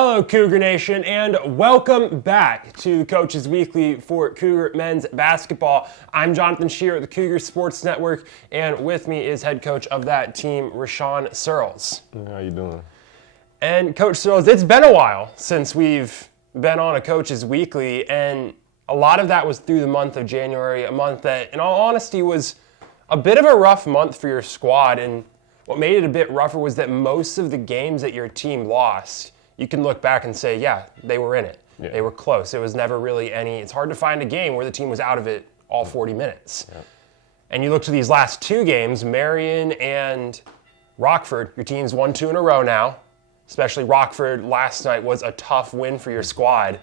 Hello, Cougar Nation, and welcome back to Coach's Weekly for Cougar Men's Basketball. I'm Johnathan Scheer at the Cougar Sports Network, and with me is head coach of that team, Coach Surles. How you doing? And Coach Surles, it's been a while since we've been on a Coach's Weekly, and a lot of that was through the month of January, a month that, in all honesty, was a bit of a rough month for your squad. And what made it a bit rougher was that most of the games that your team lost, you can look back and say, yeah, they were in it. Yeah. They were close. It was never really it's hard to find a game where the team was out of it all 40 minutes. Yeah. And you look to these last two games, Marion and Rockford, your team's won 2 in a row now. Especially Rockford last night was a tough win for your squad.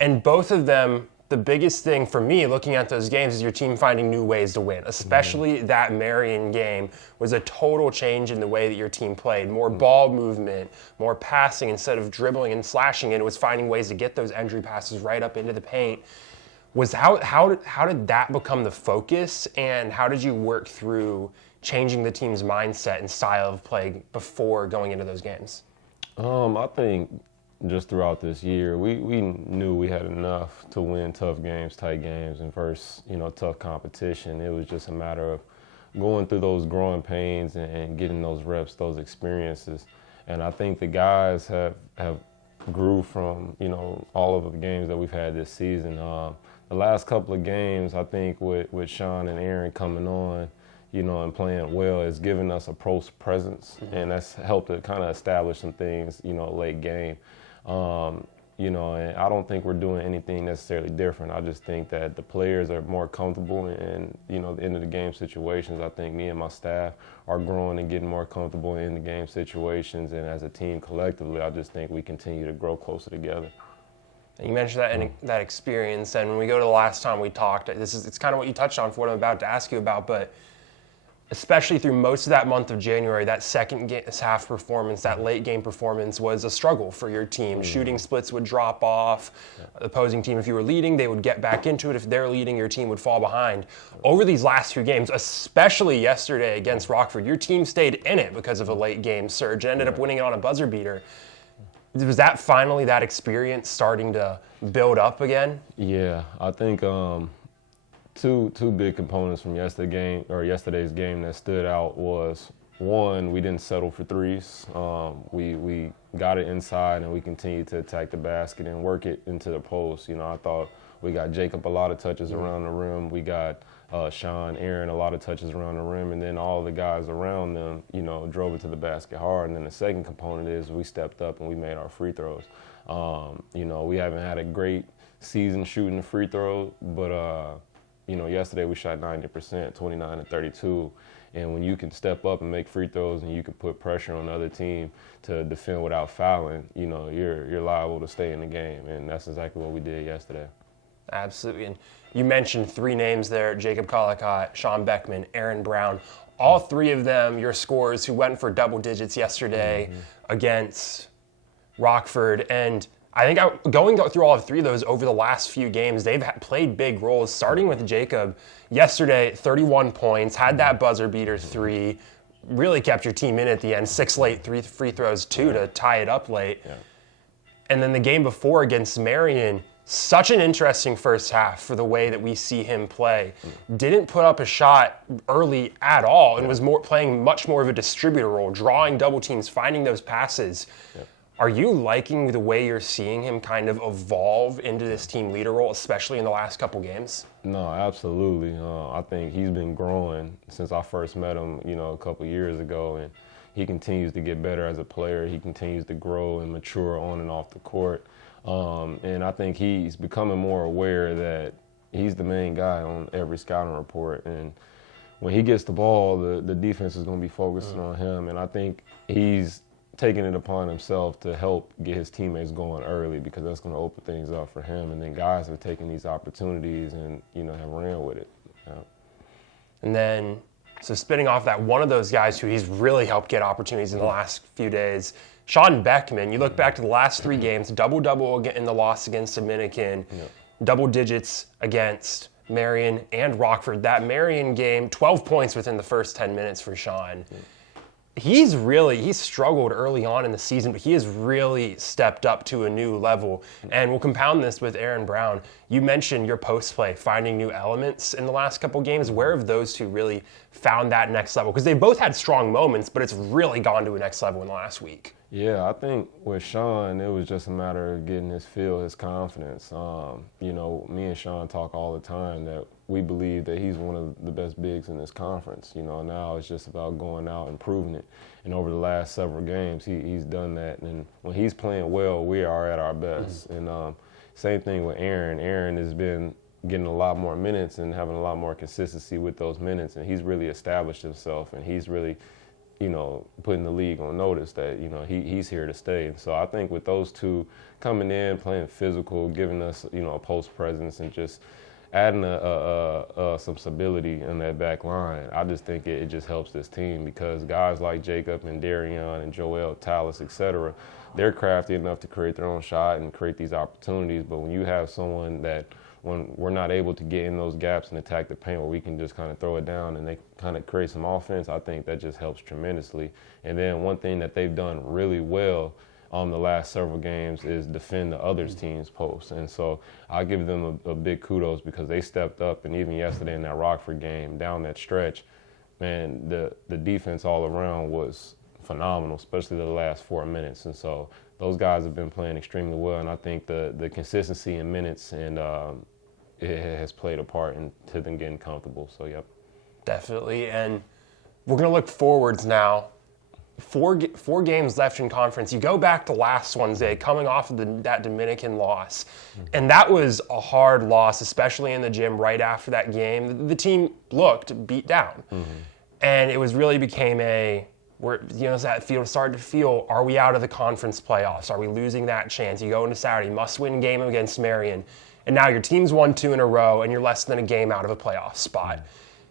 And both of them, the biggest thing for me looking at those games is your team finding new ways to win. Especially that Marion game was a total change in the way that your team played. More ball movement, more passing instead of dribbling and slashing. And it was finding ways to get those entry passes right up into the paint. How did that become the focus, and how did you work through changing the team's mindset and style of play before going into those games? I think just throughout this year, we knew we had enough to win tough games, tight games, and versus tough competition. It was just a matter of going through those growing pains and getting those reps, those experiences. And I think the guys have grew from all of the games that we've had this season. The last couple of games, I think with Sean and Aaron coming on, and playing well, has given us a post presence, and that's helped to kind of establish some things, late game. And I don't think we're doing anything necessarily different. I just think that the players are more comfortable in, the end of the game situations. I think me and my staff are growing and getting more comfortable in the game situations, and as a team collectively, I just think we continue to grow closer together. You mentioned that experience, and when we go to the last time we talked, it's kind of what you touched on for what I'm about to ask you about, but especially through most of that month of January, that second half performance, that late game performance was a struggle for your team. Mm-hmm. Shooting splits would drop off. Yeah. The opposing team, if you were leading, they would get back into it. If they're leading, your team would fall behind. Over these last few games, especially yesterday against Rockford, your team stayed in it because of a late game surge and ended up winning it on a buzzer beater. Was that finally that experience starting to build up again? Yeah, I think two big components from yesterday's game that stood out was, one, we didn't settle for threes. We got it inside and we continued to attack the basket and work it into the post. I thought we got Jacob a lot of touches around the rim. We got Sean, Aaron a lot of touches around the rim, and then all the guys around them, drove it to the basket hard. And then the second component is we stepped up and we made our free throws. We haven't had a great season shooting the free throw, but yesterday we shot 90%, 29-32. And when you can step up and make free throws and you can put pressure on the other team to defend without fouling, you're liable to stay in the game. And that's exactly what we did yesterday. Absolutely. And you mentioned 3 names there, Jacob Collicott, Sean Beckman, Aaron Brown. All 3 of them, your scorers who went for double digits yesterday against Rockford. And I think going through all 3 of those over the last few games, they've played big roles, starting with Jacob. Yesterday, 31 points, had that buzzer beater 3, really kept your team in at the end, 6 late free throws, 2 to tie it up late. Yeah. And then the game before against Marion, such an interesting first half for the way that we see him play. Didn't put up a shot early at all and was playing much more of a distributor role, drawing double teams, finding those passes. Yeah. Are you liking the way you're seeing him kind of evolve into this team leader role, especially in the last couple games? No, absolutely. I think he's been growing since I first met him, a couple years ago, and he continues to get better as a player. He continues to grow and mature on and off the court. And I think he's becoming more aware that he's the main guy on every scouting report. And when he gets the ball, the defense is going to be focusing on him. And I think he's taking it upon himself to help get his teammates going early, because that's going to open things up for him. And then guys have taken these opportunities and, have ran with it. Yeah. And then, so spinning off that, one of those guys who he's really helped get opportunities in the last few days, Sean Beckman. You look back to the last 3 games, double-double in the loss against Dominican, double digits against Marion and Rockford. That Marion game, 12 points within the first 10 minutes for Sean. he's struggled early on in the season, but he has really stepped up to a new level. And we'll compound this with Aaron Brown. You mentioned your post play, finding new elements in the last couple games. Where have those two really found that next level? Because they both had strong moments, but it's really gone to a next level in the last week. Yeah, I think with Sean, it was just a matter of getting his feel, his confidence. You know, me and Sean talk all the time that we believe that he's one of the best bigs in this conference. You know, now it's just about going out and proving it. And over the last several games, he's done that. And when he's playing well, we are at our best. Mm-hmm. And same thing with Aaron. Aaron has been getting a lot more minutes and having a lot more consistency with those minutes. And he's really established himself, and he's really, you know, putting the league on notice that, you know, he's here to stay. And so I think with those two coming in, playing physical, giving us, you know, a post presence and just adding some stability in that back line, I just think it just helps this team, because guys like Jacob and Darian and Joel, Tallis, et cetera, they're crafty enough to create their own shot and create these opportunities. But when you have someone that, when we're not able to get in those gaps and attack the paint where we can just kind of throw it down and they kind of create some offense, I think that just helps tremendously. And then one thing that they've done really well the last several games is defend the other team's posts. And so I give them a big kudos, because they stepped up. And even yesterday in that Rockford game, down that stretch, man, the defense all around was phenomenal, especially the last 4 minutes. And so those guys have been playing extremely well. And I think the consistency in minutes and it has played a part into them getting comfortable. So, yep. Definitely. And we're going to look forwards now. Four games left in conference. You go back to last Wednesday, coming off of that Dominican loss. Mm-hmm. And that was a hard loss, especially in the gym right after that game. The team looked beat down. Mm-hmm. And it was really became that field started to feel, are we out of the conference playoffs? Are we losing that chance? You go into Saturday, must-win game against Marion. And now your team's won 2 in a row, and you're less than a game out of a playoff spot.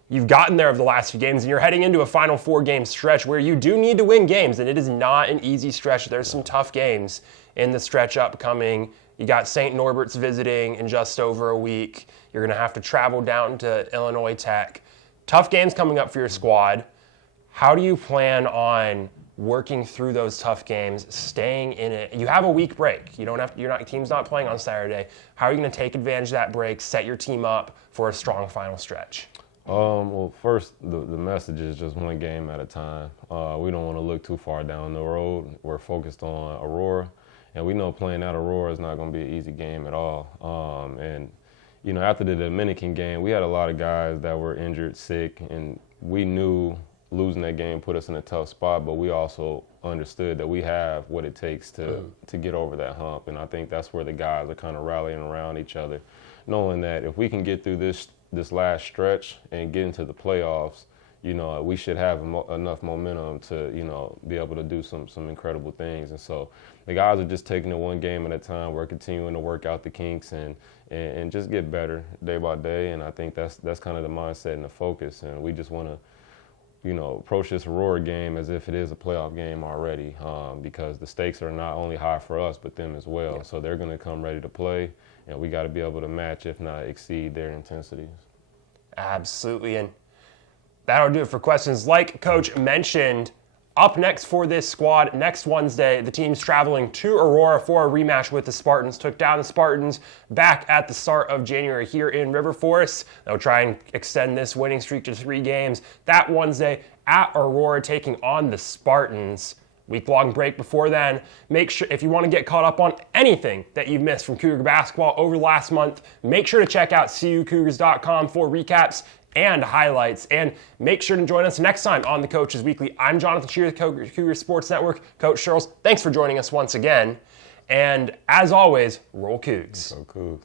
You've gotten there over the last few games, and you're heading into a final 4-game stretch where you do need to win games, and it is not an easy stretch. There's some tough games in the stretch upcoming. You got St. Norbert's visiting in just over a week. You're going to have to travel down to Illinois Tech. Tough games coming up for your squad. How do you plan on working through those tough games, staying in it? You have a week break. Team's not playing on Saturday. How are you going to take advantage of that break, set your team up for a strong final stretch? Well, first, the message is just one game at a time. We don't want to look too far down the road. We're focused on Aurora, and we know playing at Aurora is not going to be an easy game at all. And, you know, after the Dominican game, we had a lot of guys that were injured, sick, and we knew losing that game put us in a tough spot, but we also understood that we have what it takes to get over that hump. And I think that's where the guys are kind of rallying around each other, knowing that if we can get through this last stretch and get into the playoffs, you know, we should have enough momentum to, you know, be able to do some incredible things. And so the guys are just taking it one game at a time. We're continuing to work out the kinks and just get better day by day. And I think that's kind of the mindset and the focus. And we just want to, you know, approach this Aurora game as if it is a playoff game already, because the stakes are not only high for us, but them as well. Yeah. So they're going to come ready to play, and we got to be able to match, if not exceed, their intensities. Absolutely. And that'll do it for questions. Like Coach mentioned, up next for this squad, next Wednesday, the team's traveling to Aurora for a rematch with the Spartans. Took down the Spartans back at the start of January here in River Forest. They'll try and extend this winning streak to 3 games. That Wednesday at Aurora, taking on the Spartans. Week-long break before then. Make sure, if you want to get caught up on anything that you've missed from Cougar basketball over the last month, make sure to check out CUCougars.com for recaps and highlights. And make sure to join us next time on the Coaches Weekly. I'm Johnathan Scheer, the Cougar Sports Network. Coach Surles, thanks for joining us once again. And as always, roll Cougs. Go Cougs.